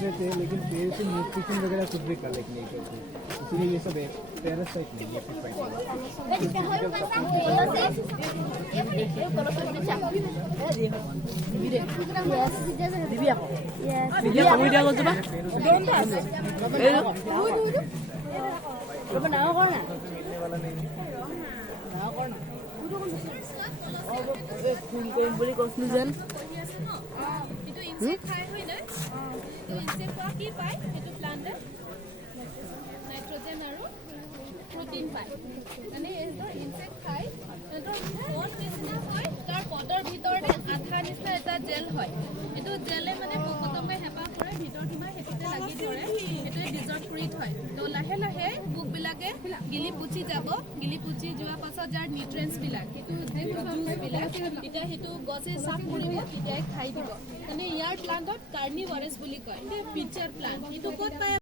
रहते हैं लेकिन पेड़ से न्यूट्रिशन वगैरह कुछ भी कलेक्ट नहीं करते इसलिए ये सब पैरासाइट नहीं है नाइट्रोजन और प्रोटीन पाए माने इनसेक्ट खाय कोन निसिना হয় তাৰ পদৰ ভিতৰতে আঠা নিচিনা এটা জেল হয় এটো জেলে মানে পকতমে হেপা কৰে ভিতৰ কিমা হেতিতে লাগি ধৰে এটো ডিজৰ্ট ফ্ৰীট হয় তো লাহে লাহে বুক বিলাকে গিলি পুচি যাব গিলি পুচি যোৱা পাছত যাৰ নিউট্ৰিয়েন্টস বিলাক এটো যে জুস বিলাক এটা হেতু গছে সাফ কৰিব তেতিয়া খাই দিব মানে ইয়াৰ প্লান্টত কাৰ্নিভোৰাছ বুলি কয় পিকচাৰ প্লান্ট এটো ক'ত পায়